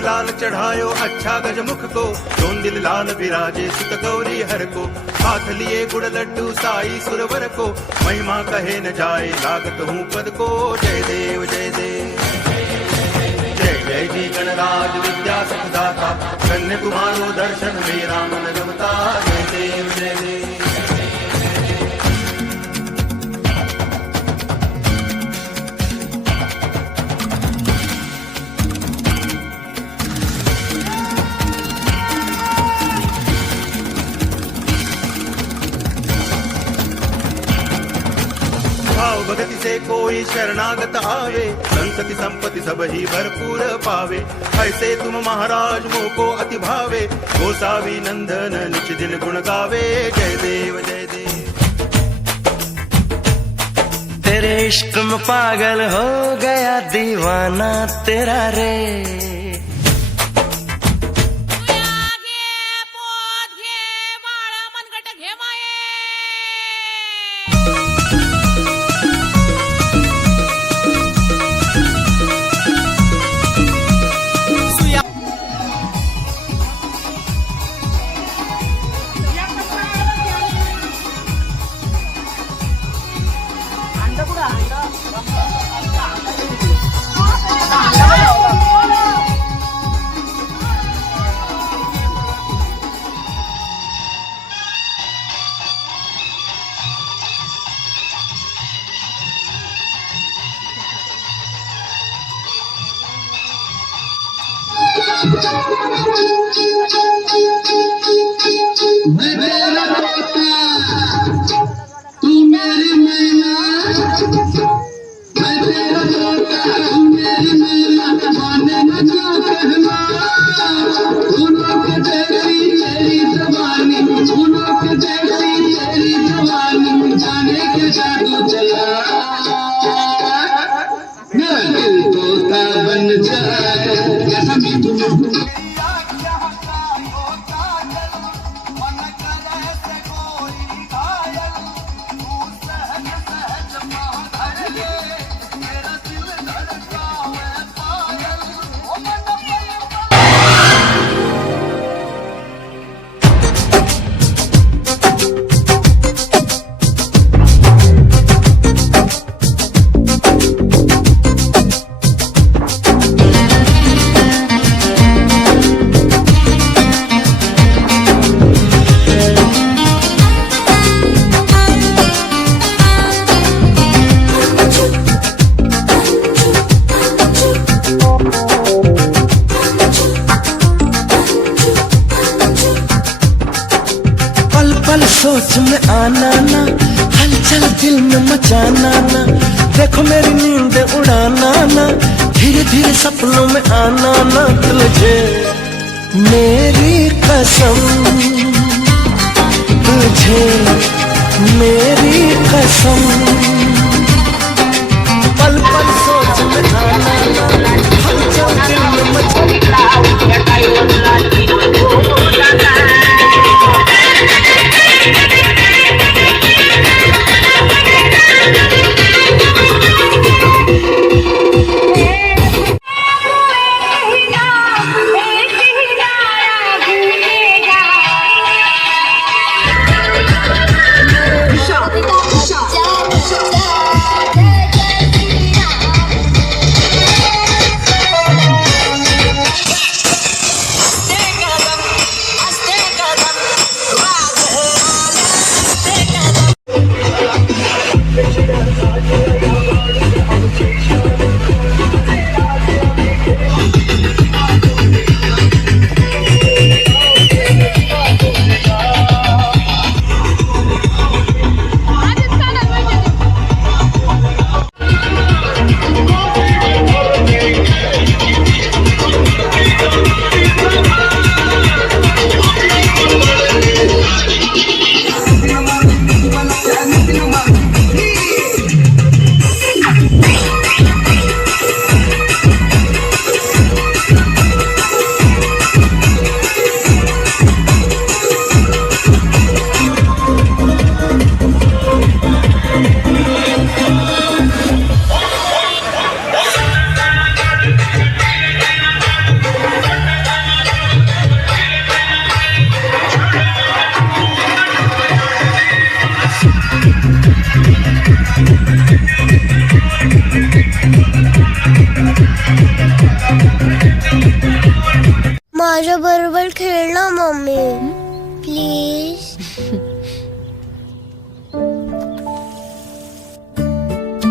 लाल चढ़ायो अच्छा गजमुख को, जोन दिल लाल विराजे सुत गौरी हर को। हाथ लिए गुड़ लड्डू साई सुरवर को, महिमा कहे न जाए लागत हूँ पद को। जय देव जय देव जय जय जी गणराज विद्या सुखदाता, धन्य तुम्हारो दर्शन मेरा मन रमता। जय देव जय देव भाव भगति से कोई शरणागत आवे, संतति संपत्ति सब ही भरपूर पावे। ऐसे तुम महाराज मोको अति भावे, गोसावी नंदन निच दिन गुण गावे। जय देव जय देव तेरे इश्क में पागल हो गया दीवाना तेरा रे। मैं तेरा तोता, तू मेरी मैना। मैं तेरा तोता, तू मेरी मैना। माने न जो कहना, फूलों के जैसी तेरी जवानी, फूलों के जैसी तेरी जवानी। जाने के जादू चला, मेरा दिल तोता बन जाए। ऐसा भी तुम पल सोच में आना ना, हलचल दिल में मचाना ना। देखो मेरी नींद उड़ाना ना, धीरे धीरे सपनों में आना ना। तुझे मेरी कसम, तुझे मेरी कसम। पल पल सोच में आना ना, हलचल दिल में मचाना। Shut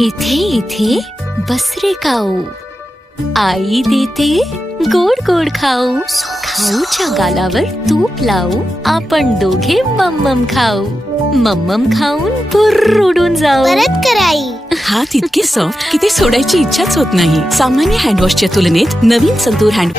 इथे इथे बस रे काऊ, आई देते गोड गोड खाऊ. खाऊच्या गालावर तूप लावू, आपण दोघे मम्मम खाऊ. मम्मम खाऊन बुर्र उडून जाऊ. परत कराई. हात इतके सॉफ्ट की ते सोडायची इच्छाच होत नाही. सामान्य हँडवॉशच्या तुलनेत नवीन संतूर हँड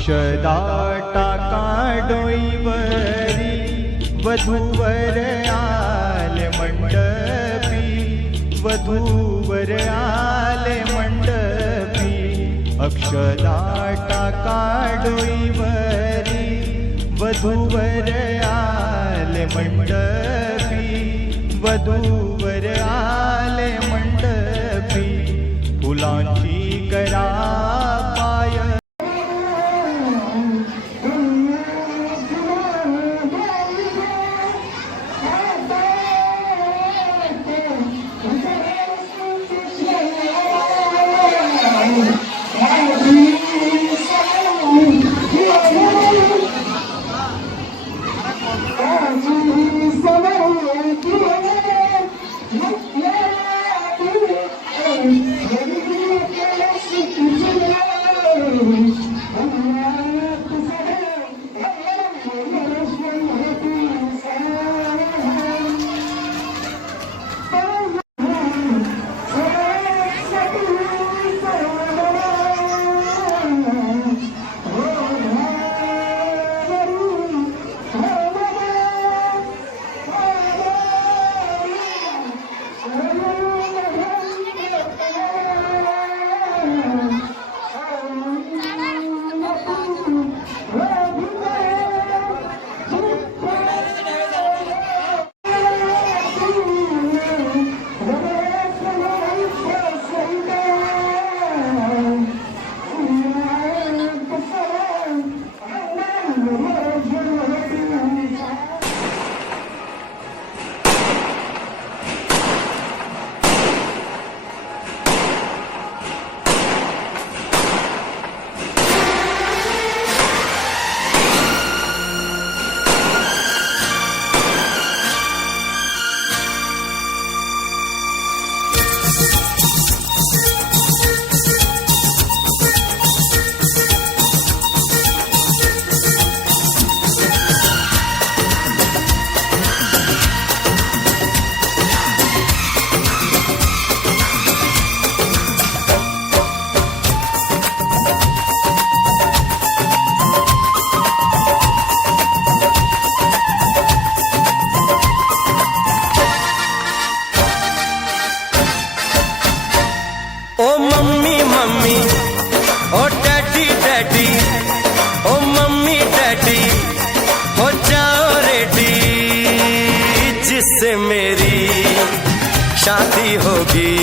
अक्षदा टाका डोईवरी वधूवर आले मंडपी, वधूवर आले मंडपी. अक्षदा टाका डोईवरी वधूवर आले मंडपी, वधूवर आले मंडपी. फुलांची करा पाय ओ मम्मी मम्मी, ओ डैडी डैडी, ओ मम्मी डैडी, हो जाओ रेडी, जिससे मेरी शादी होगी,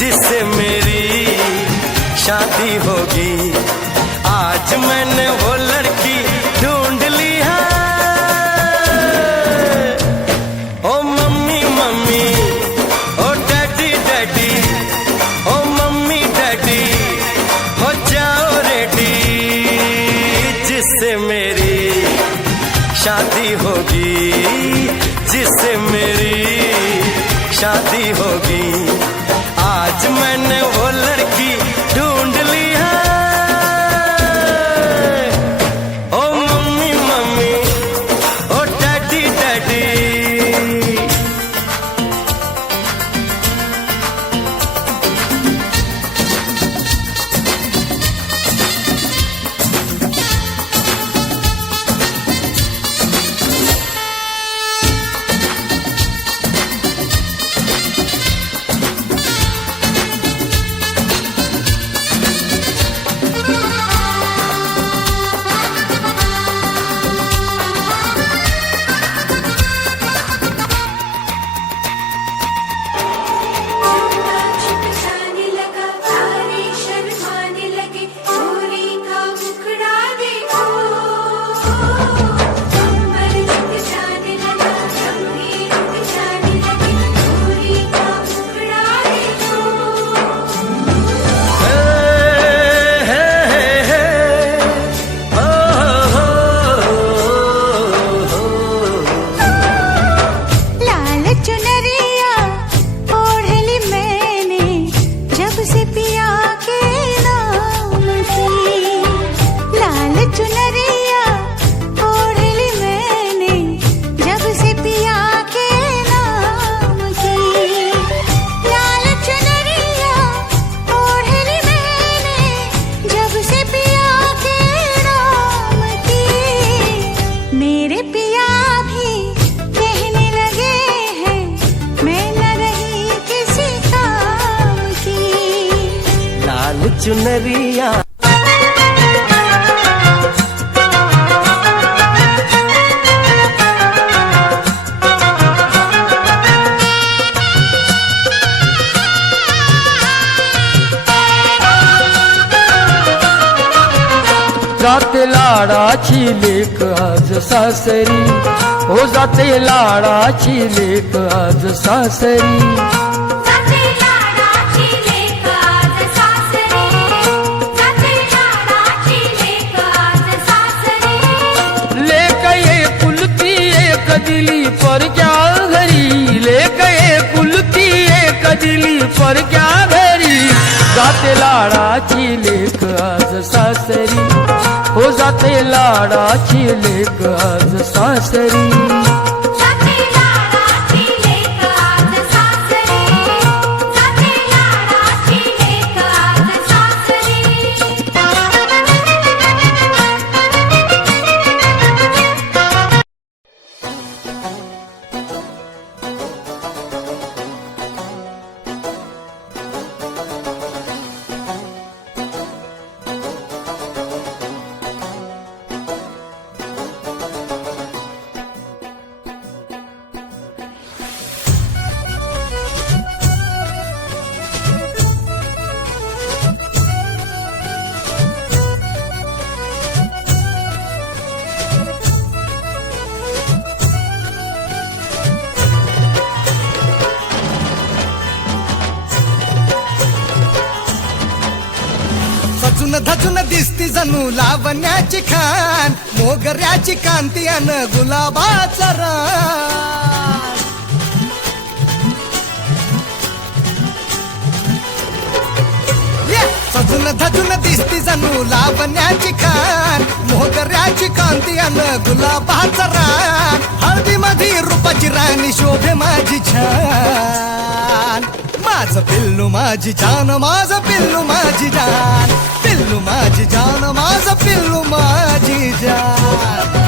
जिससे मेरी शादी होगी. आज मैंने वो लड़की ढूंढ ली है. ओ मम्मी मम्मी, ओ डैडी डैडी, ओ मम्मी डैडी, हो जाओ रेडी, जिससे मेरी शादी होगी, जिससे मेरी शादी होगी. आज मैंने वो लड़की ढूंढ ली है. ओ मम्मी मम्मी, ओ डैडी डैडी. चुनरिया। जाते लाडाची लेक आज सासरी, हो जाते लाडाची लेक आज सासरी। जाते लाडाची लेक आज सासरी, जाते लाडाची लेक आज सासरी। लेक एकुलती एक दिली परक्या घरी, लेक एकुलती एक दिली परक्या घरी। जाते लाडाची लेक आज सासरी, हो जाते लाडाची लेक आज सासरी। जाते लाडाची लेक आज सासरी, जाते लाडाची लेक आज सासरी। सजून धजून दिसती जणू लावण्याची खान, मोगऱ्याची कांती अन गुलाबाचा रान। सजून धजून दिसती जणू लावण्याची खान, मोगऱ्याची कांती अन गुलाबाचा रान। हळदी मधी रूपाची राणी शोभे माझी छान। माझं पिल्लू माझी जान, माझं पिल्लू माझी जान, पिल्लू माझी जान, माझं पिल्लू माझी जान।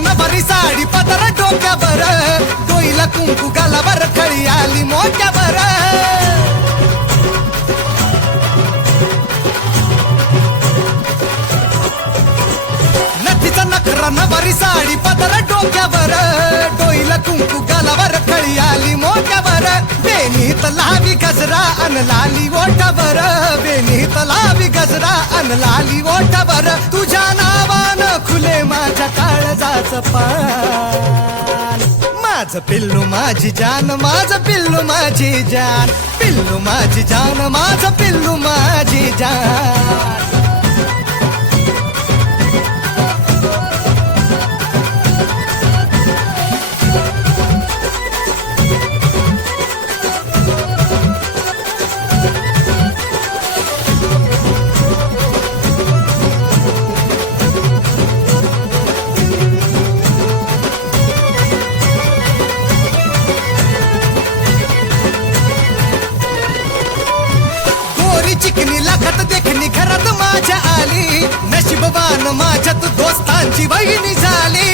नवरी साडी पदर डोक्यावर, डोईला कुंकू गालावर, खळी आली मोक्यावर। नथीचा नखरा नवरी साडी पदर डोक्यावर, डोईला कुंकू गालावर, खळी आली मोक्यावर। बेनीत लावी गजरा अन लाली ओठावर, बेनीत लावी गजरा अन लाली ओठावर। तुझ्या नावानं खुले माझ्या काळजाचं पान। माझं पिल्लू माझी जान, माझं पिल्लू माझी जान, पिल्लू माझी जान, माझं पिल्लू माझी जान। चिकनी लाखात देखणी घरात माझ्या आली, नशीबवान माझ्या तू दोस्तांची बहिणी झाली।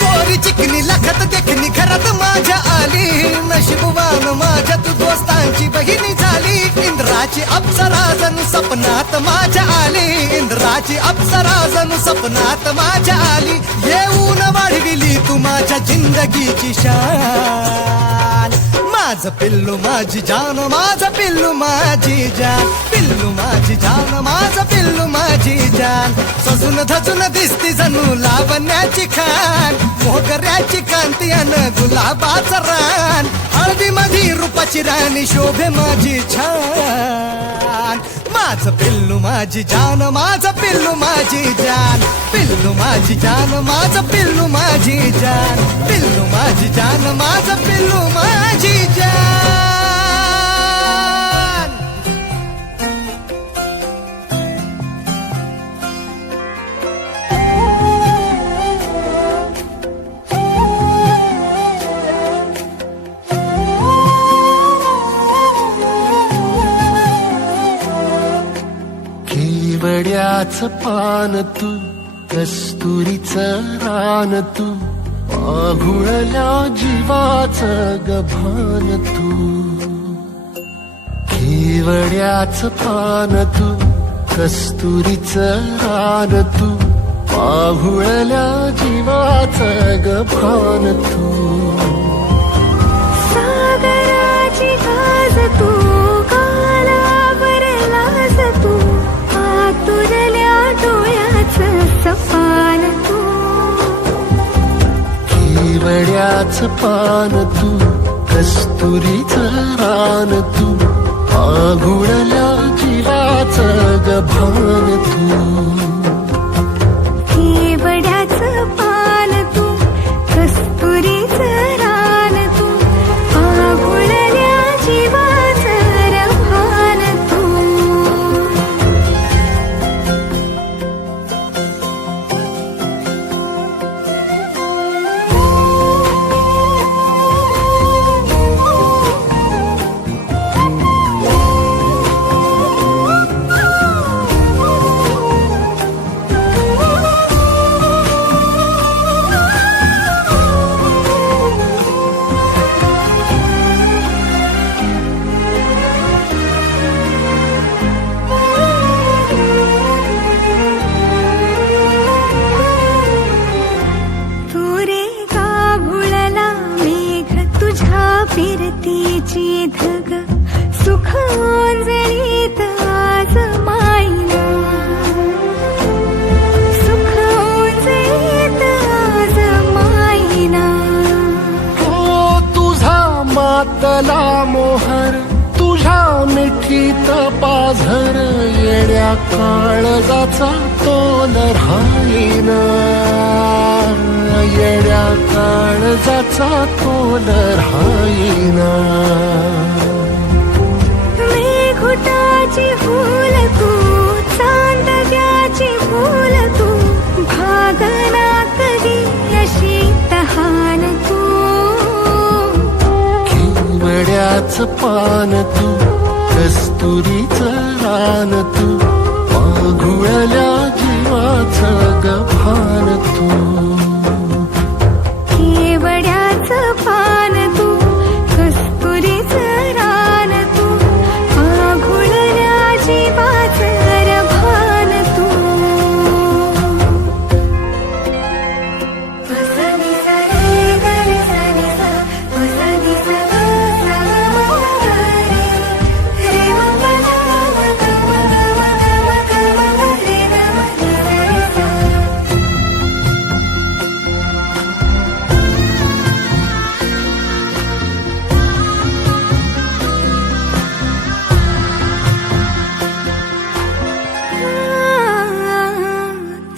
गोरी चिकनी लाखात देखणी घरात माझ्या आली, नशीबवान माझ्या तू दोस्तांची बहिणी झाली। इंद्राची अप्सरा जणू सपनात माझ्या आली, इंद्राची अप्सरा जणू सपनात माझ्या आली। येऊन वाढविली तू माझ्या जिंदगीची शान। माझं पिल्लू माझी जान, माझं पिल्लू माझी जान, पिल्लू माझी जान, माझं पिल्लू माझी जान। सजून धजून दिसती जणू लावण्याची खान, मोगऱ्याची कांती अन गुलाबाचा रान। हळदी मधी रूपाची राणी शोभे माझी छान। माझं पिल्लू माझी जान, माझं पिल्लू माझी जान, पिल्लू माझी जान, माझं पिल्लू माझी जान, पिल्लू माझी जान, माझं पिल्लू माझी जान। केवड्याचं पान तू कस्तुरीचं रान तू आघुळल्या जीवाचं गभान तू केवड्याचं पान तू कस्तुरीचं रान तू आघुळल्या जीवाचं गभान तू सागराची गाज तू कालावर लाज तू आतुरल्या डोळ्याचं सपान तू केवड्याचं पान तू कस्तुरीचं रान तू आघुळल्या जीवाचं गभान तू केवड्याचं पान तू कस्तुरीचं रान तू आघुळल्या जीवाचं रभान तू फिरतीची धग सुख ओंजळीत आज मायना सुख ओंजळीत आज मायना हो तुझा मातला मोहर तुझ्या मिठीत पाझर येड्या काळजाचा तोल राहीना येड्या काळजाचा तोल राहीना मेघुटाची फूल तू चांदव्याची फूल तू भागना कधी अशी तहान तू केवड्याचं पान तू कस्तुरीचं रान तू आघुळल्या जीवाचं गभान तू केवड्याचं पान तू कस्तुरीचं रान तू आघुळल्या जीवाचं रभान तू वसनी सरे गरे सनी सा वसनी सा सा रे रे म ग रे रे सा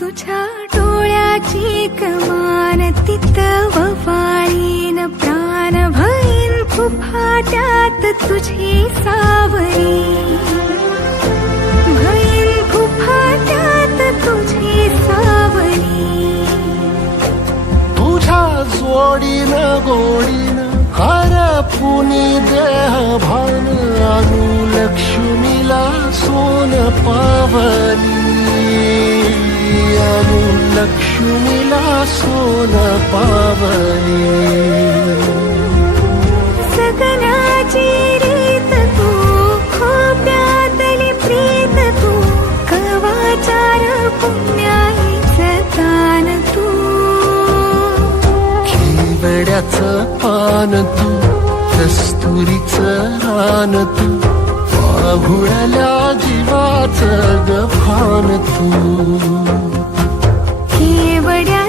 तुझ्या डोळ्याची कमान तिथं ववाळीन प्राण भईन फुफाट्यात तुझी सावरी भईन फुफाट्यात तुझी सावरी तुझ्या जोडीनं गोडीनं हरपुनी देह भान अनुलक्ष्मीला सोन पावली अनुलक्ष्मीला सोन पावली सगनाची रीत तू खोप्यातली प्रीत तू कवाचार पुण्याईचं दान तू केवड्याचं पान तू कस्तुरीचं रान तू आघुळल्या जीवाचं गभान तू केवड्या